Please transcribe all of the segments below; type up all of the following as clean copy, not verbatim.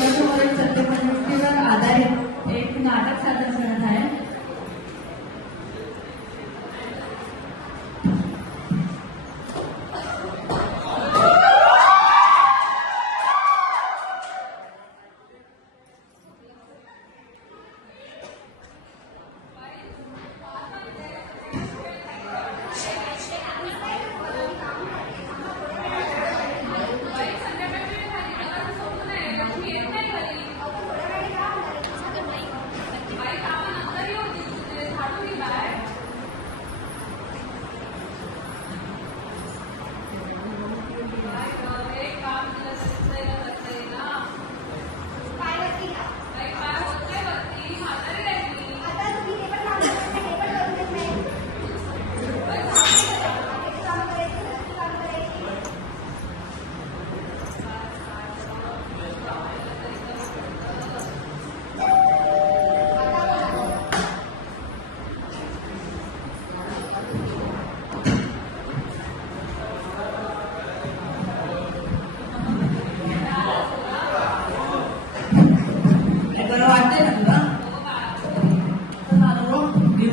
आपल्यासमोर सत्य परिस्थितीवर आधारित एक नाटक सादर करत आहे.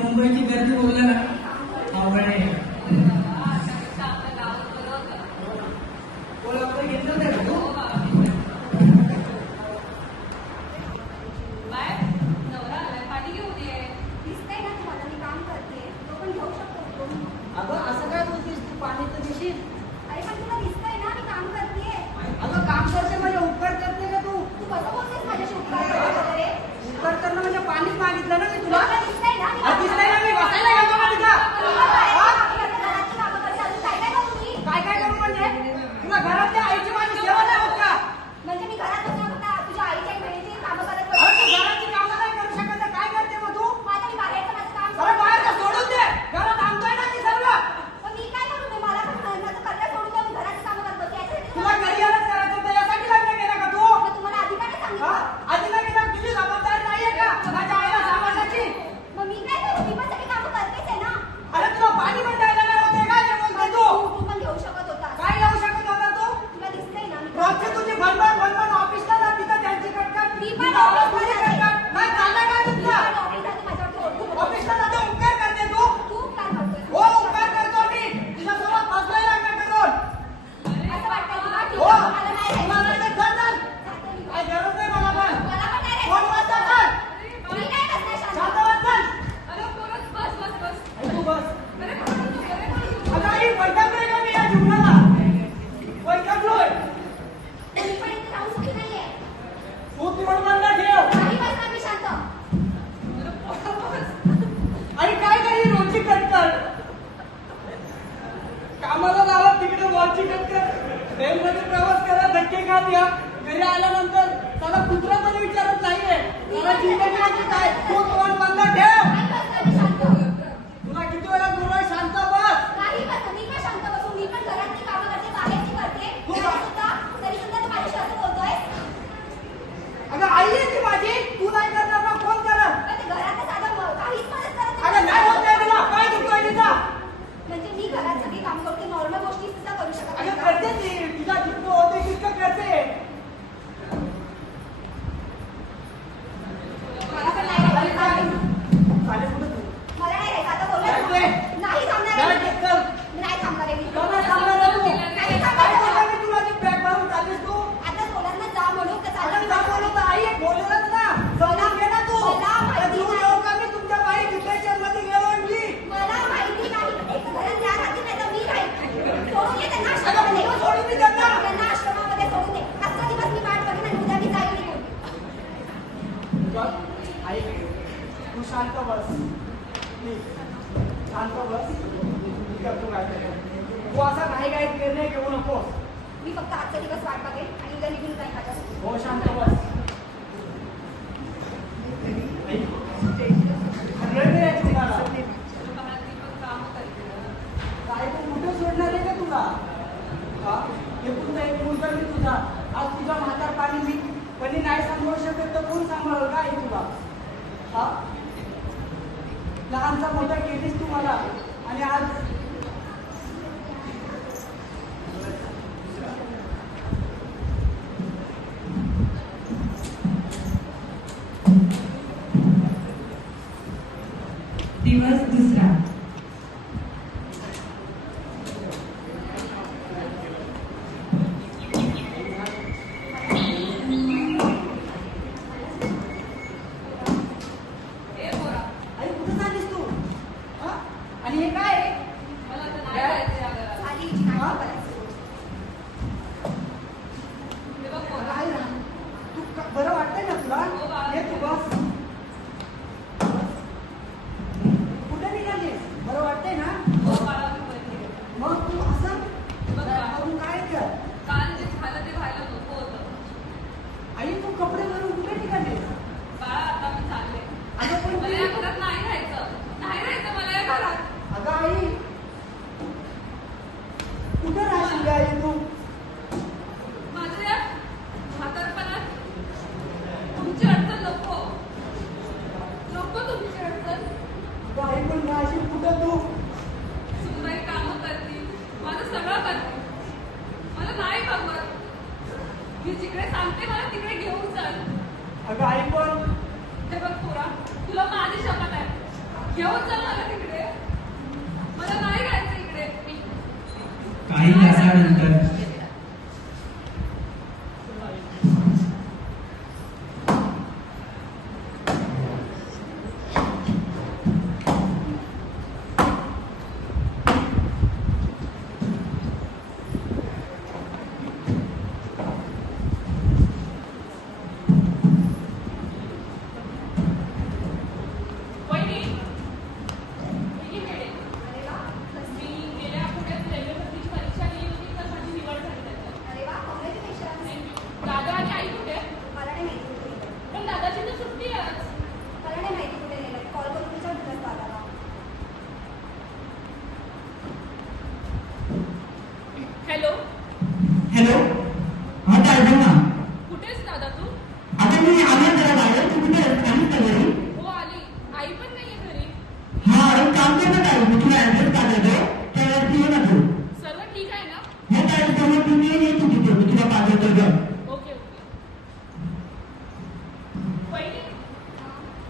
मुंबईची गर्दी बोलला ना अवघड आहे. कोल्हापूर घेतलं नाही तू अगं असं काय बोलतेस तू पाणी तर दिशील. अरे पण तुला दिसतंय ना मी काम करतेय. अगं काम करते म्हणजे उपकार करते का तू कसं बोलतेस माझ्याशी उपकार वगैरे. उपकार करणं म्हणजे पाणीच मागितलं ना मी तुला. दिसतंय ना दिसतंय ना मी बसायला गेलो ना तिथं. काय काय करू म्हणजे तुला घरातल्या आईची माझी सेवा नाही होत का. म्हणजे मी घरात तुझ्या आईच्या बहिणीची कामं करत अरे तू घराची कामं नाही करू शकत तर काय करते मग तू. माझं मी बाहेरचं माझं काम. अरे बाहेर का सोडून दे घरात आणतोय ना ती सर्व. पण मी काय करू मी मला पण माझं करता सोडून द्या मी घराची कामं करतो त्यासाठी तुला करिअरच करायचं होतं यासाठी लग्न केलं का तू. तुम्हाला अधिकार सांगितलं. आधी नाही केलं तुझी जबाबदारी नाहीये का माझ्या आईला सांभाळण्याची. मग मी काय करू मी पण सगळी कामं करतेच आहे ना. अरे तुला पाणी पण द्यायला नाही होते काय जे बोलते तू. तू पण घेऊ शकत होता. काय येऊ शकत होता तू. तुला दिसतंय ना रोजची तुझी भणभण ऑफिसला जा तिथं त्यांची कटकट मी पण ऑफिसमध्ये कटकट काय चाललंय काय तुझं. ऑफिसला जाते उपकार करते तू. तू काय करतोय. हो उपकार करतो मी तुझ्यासोबत बसलोय लग्न करून. असं वाटतंय तुला ठीक हो आहे मला नाही तुला नाही तर चल चल. काय गरज नाही मला पण. मला पण नाही कोण वाजता चल. मी नाही बसणार शांत. शांत बस चल. तू बस. अगं आई वैतागलोय का मी या जीवनाला. वैतागलोय. मी पण इथे राहू शकत नाहीये. तू तिकडं बंद ठेव. नाही बसणार मी शांत. आई काय काही रोजची कटकट. कामाला जावा तिकडे वॉचची कटकट. रेलमध्ये प्रवास करा धक्के खात या. घरी आल्यानंतर त्याला कुत्रा पण विचारत नाहीये मला जिंदगी म्हणजे काय. तू तोंड बंद ठेव. नाही बसणार मी शांत. तुला किती वेळा बोललोय शांत बस. नाही बसणार मी पण शांत बसू. मी पण घरातली कामं करते बाहेरची करते तरी सुद्धा तू माझ्याशी असं बोलतोय. अगं आई आहे ती माझी. तू नाही करणार ना कोण करणार. पण ते घरात साधं काहीच मदत करत अगं नाही होत आहे तुला. काय दुखतोय तिचा. म्हणजे मी घरात सगळी काम करते नॉर्मल गोष्टी सुद्धा करू शकत अगं नाही. करते ती. तुझा जितकं होते तितकं करते. मला पण नाही राहायचं. चालेल कुठं तू. मला नाही राहायचं आता बोलू काय ते? नाही थांबणार आहे मी. चल. नाही थांबणार आहे मी. चल थांबणार आहे तू. नाही काय थांबणार बोलला आहे. मी तुला ती बॅग मारून चाललीस तू. आता बोला ना जा म्हणून का आता चाललं जा बोलू तर आई बोलेलच ना. समजून घे ना तू. मला माहिती तर जीव नाही. येऊ का मी तुमच्या बाई डिप्रेशन मध्ये गेलोय मी. मला माहिती नाही. एक घरात या राहते नाही तर मी राहील. सोडून दे त्यांना अगं आश्रमामध्ये. कुठं सोडून दे त्यांना. त्यांना आश्रमामध्ये सोडून दे. आजचा दिवस मी वाट बघेन आणि उद्या मी जाईल निघून. आई तू शांत बस. प्लीज शांत बस. मी करतो काय ते. तू असा नाही काय निर्णय घेऊ नको. मी फक्त आजचा दिवस वाट बघेन आणि उद्या निघून जाईल माझ्यासोबत. हो शांत बस. काय तू कुठे सोडणार आहे का तुला. एक मुलगा मी तुझा. आज तुझा म्हातार पाणी मी पण नाही सांभाळू शकत तर कोण सांभाळल का आई तुला. हा लहानचा मोठा केलीस तू मला आणि आज सांगते मला तिकडे घेऊन चल. अगं आई पण हे बघ पोरा, तुला माझी शपथ आहे. घेऊन चल मला तिकडे. मला नाही राहायचं इकडे. काही तासानंतर वहिनी, वहिनी मिळेल. मी गेल्या आठवड्यात रेल्वे भरतीची परीक्षा दिली होती तर माझी निवड झाली त्याच्यात. अरे वा, congratulations. दादा आणि आई कुठे? मला नाही माहिती कुठे नेलं. पण दादाची तर सुट्टी आहे आज. मला नाही माहिती कुठे नेलं. कॉल करून विचार तुझ्याच दादाला. हॅलो, हॅलो हा काय बोल ना. कुठेस दादा तू? आता मी आले जरा बाहेर. तू कुठे आहेस? आलीस का घरी? हो आली. आई पण नाहीये घरी. हा एक काम कर ना काय मी तुला ऍड्रेस पाठवतो त्यावरती ये ना तू. सर्व ठीक आहे ना? हे काय समोर तू ये तू तिथे मी तुला पाठवतो ग. Okay okay. वहिनी,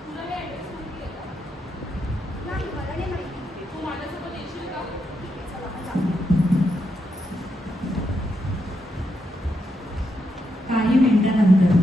तुला हे ऍड्रेस माहिती आहे का? नाही, मला नाही माहिती. तू माझ्यासोबत येशील का? ठीक आहे, चला आपण जाऊया. काही मिनिटानंतर